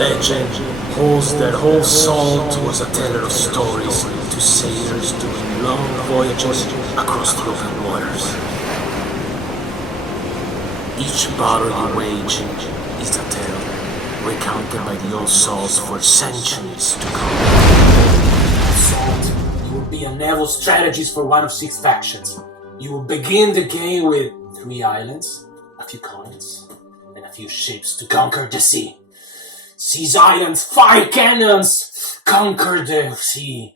legend holds that whole salt was a teller of stories to sailors doing long voyages across the open waters. Each battle you wage is a tale recounted by the old salts for centuries to come. Salt, it will be a naval strategist for one of 6 factions. You will begin the game with 3 islands, a few coins, and a few ships to conquer the sea. Seize islands, fire cannons, conquer the sea,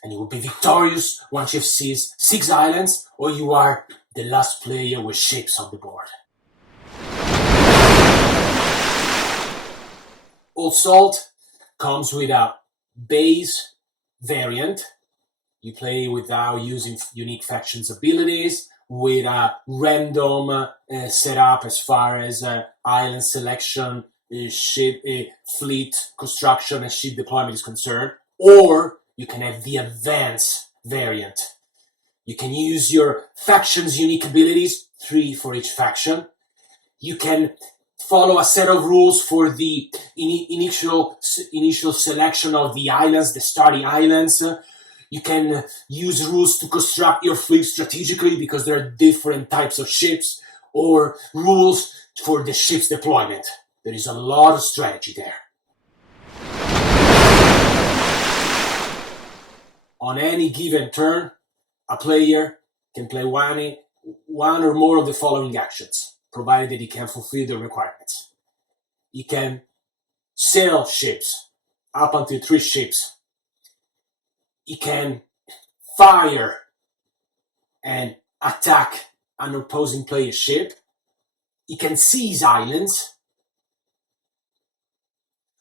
and you will be victorious once you've seized 6 islands, or you are the last player with ships on the board. Old Salt comes with a base variant. You play without using unique factions abilities, with a random setup as far as island selection, ship, fleet construction, and ship deployment is concerned. Or you can have the advanced variant. You can use your faction's unique abilities, 3 for each faction. You can follow a set of rules for the initial selection of the islands, the starting islands. You can use rules to construct your fleet strategically because there are different types of ships, or rules for the ship's deployment. There is a lot of strategy there. On any given turn, a player can play one or more of the following actions, provided that he can fulfill the requirements. He can sail ships, up until 3 ships. He can fire and attack an opposing player's ship. He can seize islands,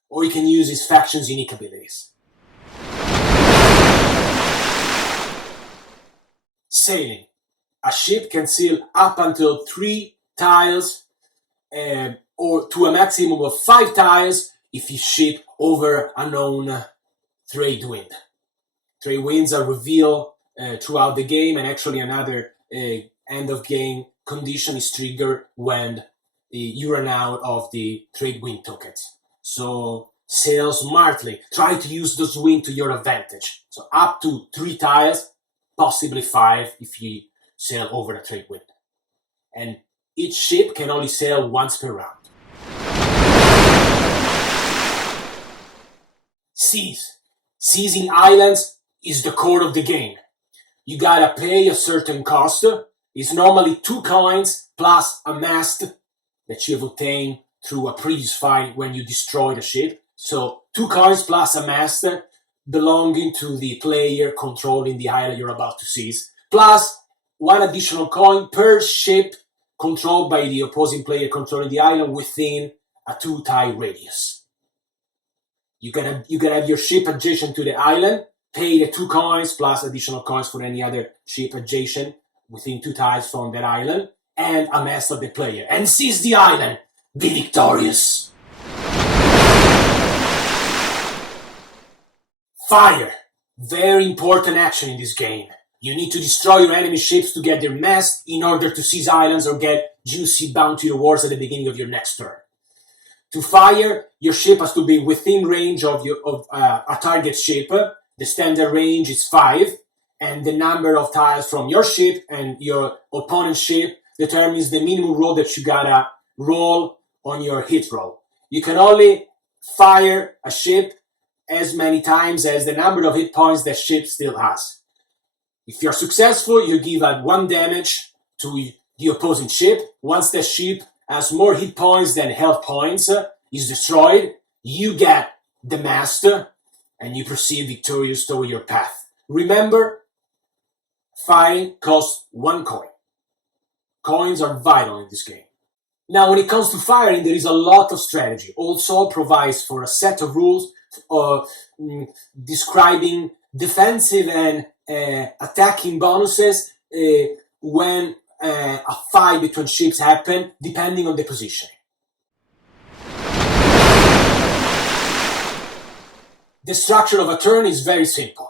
or he can use his faction's unique abilities. Sailing. A ship can sail up until 3 tiles, or to a maximum of 5 tiles if you ship over a known trade wind. Trade winds are revealed throughout the game, and actually another end of game condition is triggered when you run out of the trade wind tokens. So sail smartly. Try to use those wind to your advantage. So up to 3 tiles, possibly 5 if you sail over a trade wind. And each ship can only sail once per round. Seizing islands is the core of the game. You gotta pay a certain cost. It's normally 2 coins plus a mast that you have obtained through a previous fight when you destroy the ship. So 2 coins plus a mast belonging to the player controlling the island you're about to seize, plus 1 additional coin per ship controlled by the opposing player controlling the island within a 2-tile radius. You gotta have your ship adjacent to the island, pay the 2 coins plus additional coins for any other ship adjacent within 2 tiles from that island, and a mast of the player, and seize the island. Be victorious. Fire. Very important action in this game. You need to destroy your enemy ships to get their mast in order to seize islands or get juicy bounty rewards at the beginning of your next turn. To fire, your ship has to be within range of a target ship. The standard range is 5, and the number of tiles from your ship and your opponent's ship determines the minimum roll that you gotta roll on your hit roll. You can only fire a ship as many times as the number of hit points that ship still has. If you're successful, you give out 1 damage to the opposing ship. Once the ship has more hit points than health points, is destroyed, you get the master, and you proceed victorious toward your path. Remember, firing costs 1 coin. Coins are vital in this game. Now, when it comes to firing, there is a lot of strategy. Also provides for a set of rules describing defensive and attacking bonuses when a fight between ships happen, depending on the position. The structure of a turn is very simple.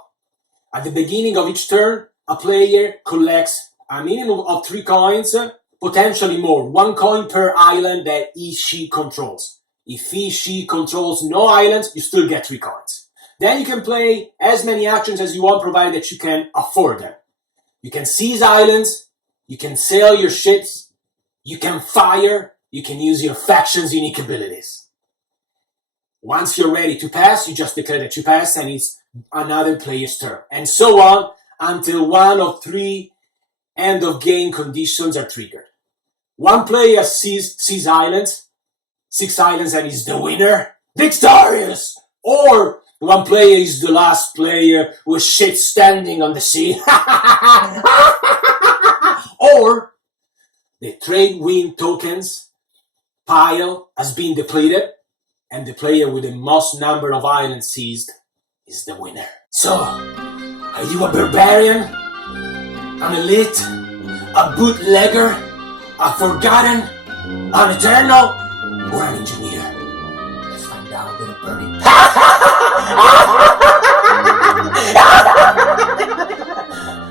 At the beginning of each turn, a player collects a minimum of 3 coins, potentially more, 1 coin per island that he/she controls. If he/she controls no islands, you still get 3 cards. Then you can play as many actions as you want, provided that you can afford them. You can seize islands, you can sail your ships, you can fire, you can use your faction's unique abilities. Once you're ready to pass, you just declare that you pass, and it's another player's turn. And so on until one of 3 end of game conditions are triggered. One player sees islands, 6 islands, and is the winner, victorious! Or one player is the last player with shit standing on the sea. Or the trade wind tokens pile has been depleted, and the player with the most number of islands seized is the winner. So, are you a barbarian, an elite, a bootlegger, a forgotten, an eternal, or an engineer? Let's find out, little birdie.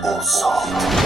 All solved.